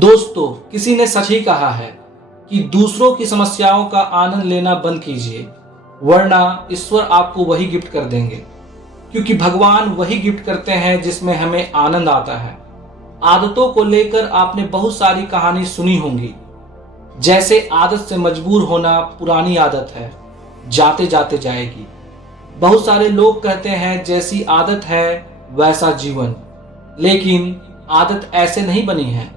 दोस्तों, किसी ने सच ही कहा है कि दूसरों की समस्याओं का आनंद लेना बंद कीजिए, वरना ईश्वर आपको वही गिफ्ट कर देंगे। क्योंकि भगवान वही गिफ्ट करते हैं जिसमें हमें आनंद आता है। आदतों को लेकर आपने बहुत सारी कहानी सुनी होंगी, जैसे आदत से मजबूर होना पुरानी आदत है, जाते जाते जाएगी। बहुत सारे लोग कहते हैं जैसी आदत है वैसा जीवन, लेकिन आदत ऐसे नहीं बनी है।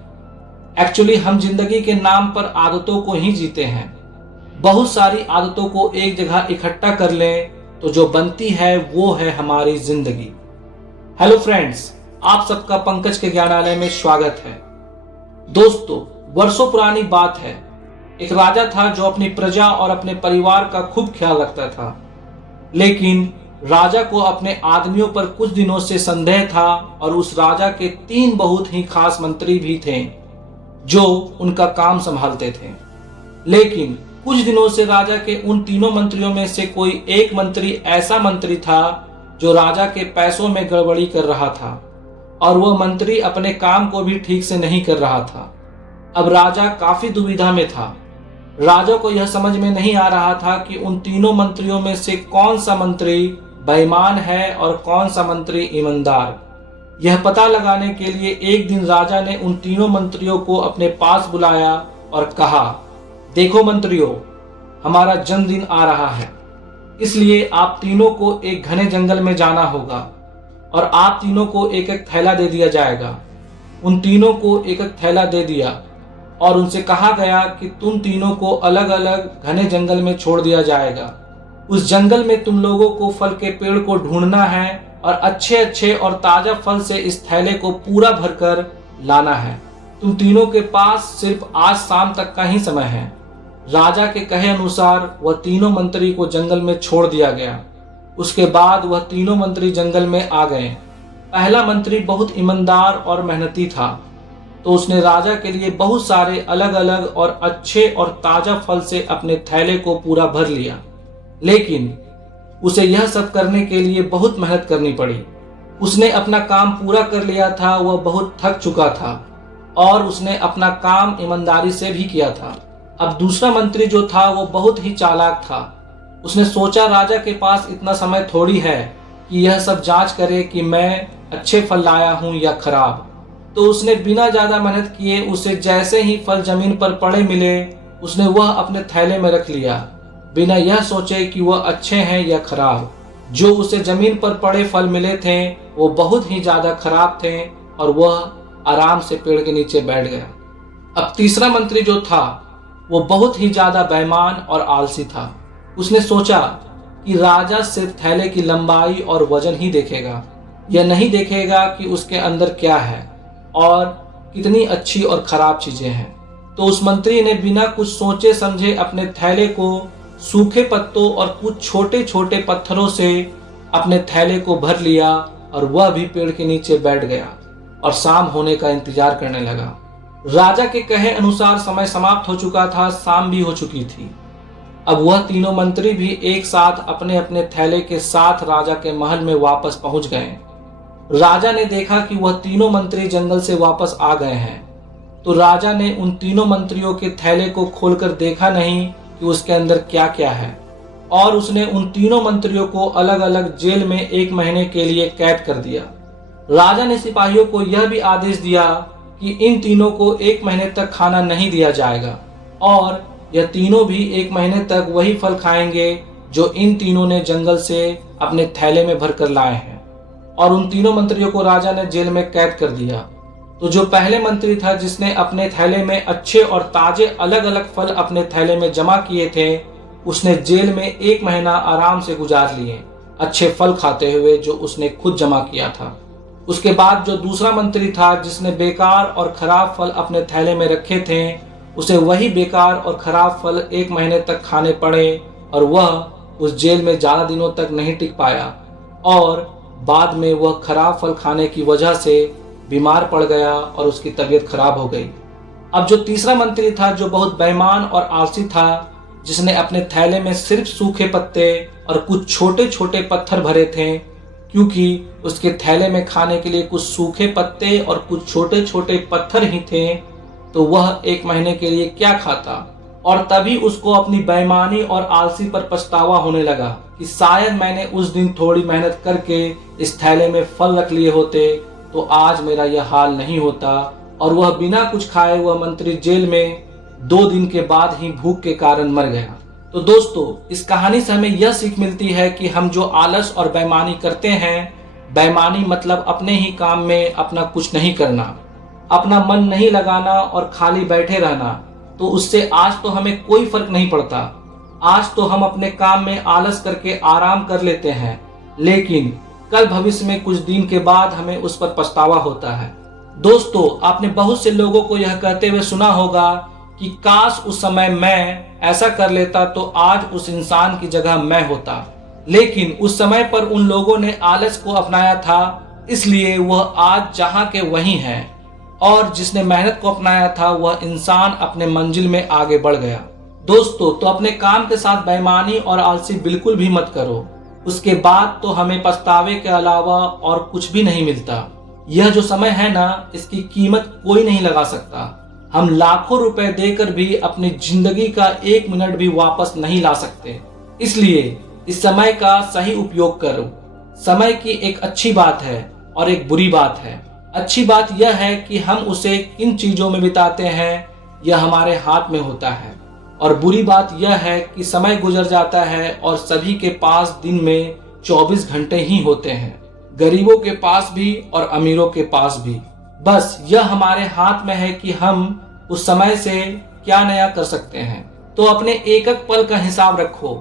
एक्चुअली हम जिंदगी के नाम पर आदतों को ही जीते हैं। बहुत सारी आदतों को एक जगह इकट्ठा कर लें तो जो बनती है वो है हमारी जिंदगी। हेलो फ्रेंड्स, आप सबका पंकज के ज्ञानालय में स्वागत है। दोस्तों, वर्षों पुरानी बात है। एक राजा था जो अपनी प्रजा और अपने परिवार का खूब ख्याल रखता था, लेकिन राजा को अपने आदमियों पर कुछ दिनों से संदेह था और उस राजा के 3 बहुत ही खास मंत्री भी थे जो उनका काम संभालते थे। लेकिन कुछ दिनों से राजा के उन तीनों मंत्रियों में से कोई एक मंत्री ऐसा मंत्री था जो राजा के पैसों में गड़बड़ी कर रहा था और वह मंत्री अपने काम को भी ठीक से नहीं कर रहा था। अब राजा काफी दुविधा में था। राजा को यह समझ में नहीं आ रहा था कि उन तीनों मंत्रियों में से कौन सा मंत्री बेईमान है और कौन सा मंत्री ईमानदार। यह पता लगाने के लिए एक दिन राजा ने उन तीनों मंत्रियों को अपने पास बुलाया और कहा, देखो मंत्रियों, हमारा जन्मदिन आ रहा है, इसलिए आप तीनों को एक घने जंगल में जाना होगा और आप तीनों को एक एक थैला दे दिया जाएगा। उन तीनों को एक एक थैला दे दिया और उनसे कहा गया कि तुम तीनों को अलग अलग घने जंगल में छोड़ दिया जाएगा। उस जंगल में तुम लोगों को फल के पेड़ को ढूंढना है और अच्छे अच्छे और ताजा फल से इस थैले को पूरा भरकर लाना है। तुम तीनों के पास सिर्फ आज शाम तक का ही समय है। राजा के कहे अनुसार वह तीनों मंत्री को जंगल में छोड़ दिया गया। उसके बाद वह तीनों मंत्री जंगल में आ गए। पहला मंत्री बहुत ईमानदार और मेहनती था, तो उसने राजा के लिए बहुत सारे अलग अलग और अच्छे और ताजा फल से अपने थैले को पूरा भर लिया। लेकिन उसे यह सब करने के लिए बहुत मेहनत करनी पड़ी। उसने अपना काम पूरा कर लिया था, वह बहुत थक चुका था और उसने अपना काम ईमानदारी से भी किया था। अब दूसरा मंत्री जो था वो बहुत ही चालाक था। उसने सोचा राजा के पास इतना समय थोड़ी है कि यह सब जांच करे कि मैं अच्छे फल लाया हूं या खराब। तो उसने बिना ज्यादा मेहनत किए उसे जैसे ही फल जमीन पर पड़े मिले, उसने वह अपने थैले में रख लिया, बिना यह सोचे कि वह अच्छे हैं या खराब। जो उसे जमीन पर पड़े फल मिले थे वो बहुत ही ज्यादा खराब थे और वह आराम से पेड़ के नीचे बैठ गया। अब तीसरा मंत्री जो था वो बहुत ही ज्यादा बेईमान और आलसी था। उसने सोचा कि राजा सिर्फ थैले की लंबाई और वजन ही देखेगा, यह नहीं देखेगा कि उसके अंदर क्या है और कितनी अच्छी और खराब चीजें हैं। तो उस मंत्री ने बिना कुछ सोचे समझे अपने थैले को सूखे पत्तों और कुछ छोटे छोटे पत्थरों से अपने थैले को भर लिया और वह भी पेड़ के नीचे बैठ गया और शाम होने का इंतजार करने लगा। राजा के कहे अनुसार समय समाप्त हो चुका था, शाम भी हो चुकी थी। अब वह तीनों मंत्री भी एक साथ अपने अपने थैले के साथ राजा के महल में वापस पहुंच गए। राजा ने देखा कि वह तीनों मंत्री जंगल से वापस आ गए हैं, तो राजा ने उन तीनों मंत्रियों के थैले को खोलकर देखा नहीं कि उसके अंदर क्या क्या है और उसने उन तीनों मंत्रियों को अलग अलग जेल में 1 महीने के लिए कैद कर दिया। राजा ने सिपाहियों को यह भी आदेश दिया कि इन तीनों को 1 महीने तक खाना नहीं दिया जाएगा और यह तीनों भी 1 महीने तक वही फल खाएंगे जो इन तीनों ने जंगल से अपने थैले में भर कर लाए हैं। और उन तीनों मंत्रियों को राजा ने जेल में कैद कर दिया। तो जो पहले मंत्री था जिसने अपने थैले में अच्छे और ताजे अलग अलग फल अपने थैले में जमा किए थे, उसने जेल में 1 महीना आराम से गुजार लिए, अच्छे फल खाते हुए जो उसने खुद जमा किया था। उसके बाद जो दूसरा मंत्री था जिसने बेकार और खराब फल अपने थैले में रखे थे, उसे वही बेकार और खराब फल 1 महीने तक खाने पड़े और वह उस जेल में ज्यादा दिनों तक नहीं टिक पाया और बाद में वह खराब फल खाने की वजह से बीमार पड़ गया और उसकी तबीयत खराब हो गई। अब जो तीसरा मंत्री था जो बहुत बेईमान और आलसी था, जिसने अपने थैले में सिर्फ सूखे पत्ते और कुछ छोटे छोटे पत्थर भरे थे, क्योंकि उसके थैले में खाने के लिए कुछ सूखे पत्ते और कुछ छोटे छोटे पत्थर ही थे, तो वह 1 महीने के लिए क्या खाता। और तभी उसको अपनी बेईमानी और आलसी पर पछतावा होने लगा कि शायद मैंने उस दिन थोड़ी मेहनत करके इस थैले में फल रख लिए होते तो आज मेरा यह हाल नहीं होता। और वह बिना कुछ खाए हुआ मंत्री जेल में 2 दिन के बाद ही भूख के कारण मर गया। तो दोस्तों, इस कहानी से हमें यह सीख मिलती है कि हम जो आलस और बेईमानी करते हैं, बेईमानी मतलब अपने ही काम में अपना कुछ नहीं करना, अपना मन नहीं लगाना और खाली बैठे रहना, तो उससे आज तो हमें कोई फर्क नहीं पड़ता। आज तो हम अपने काम में आलस करके आराम कर लेते हैं, लेकिन कल भविष्य में कुछ दिन के बाद हमें उस पर पछतावा होता है। दोस्तों, आपने बहुत से लोगों को यह कहते हुए सुना होगा कि काश उस समय मैं ऐसा कर लेता तो आज उस इंसान की जगह मैं होता। लेकिन उस समय पर उन लोगों ने आलस को अपनाया था, इसलिए वह आज जहां के वहीं हैं। और जिसने मेहनत को अपनाया था वह इंसान अपने मंजिल में आगे बढ़ गया। दोस्तों, तो अपने काम के साथ बेईमानी और आलसी बिल्कुल भी मत करो, उसके बाद तो हमें पछतावे के अलावा और कुछ भी नहीं मिलता। यह जो समय है ना, इसकी कीमत कोई नहीं लगा सकता। हम लाखों रुपए देकर भी अपनी जिंदगी का 1 मिनट भी वापस नहीं ला सकते। इसलिए इस समय का सही उपयोग करो। समय की एक अच्छी बात है और एक बुरी बात है। अच्छी बात यह है कि हम उसे किन चीजों में बिताते हैं, यह हमारे हाथ में होता है। और बुरी बात यह है कि समय गुजर जाता है और सभी के पास दिन में 24 घंटे ही होते हैं, गरीबों के पास भी और अमीरों के पास भी। बस यह हमारे हाथ में है कि हम उस समय से क्या नया कर सकते हैं। तो अपने एक एक पल का हिसाब रखो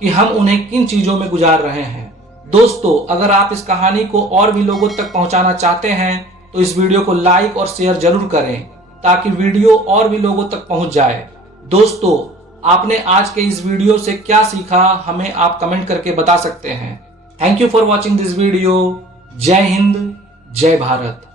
कि हम उन्हें किन चीजों में गुजार रहे हैं। दोस्तों, अगर आप इस कहानी को और भी लोगों तक पहुंचाना चाहते हैं तो इस वीडियो को लाइक और शेयर जरूर करें ताकि वीडियो और भी लोगों तक पहुंच जाए। दोस्तों, आपने आज के इस वीडियो से क्या सीखा, हमें आप कमेंट करके बता सकते हैं। Thank you for watching this video. जय हिंद, जय भारत।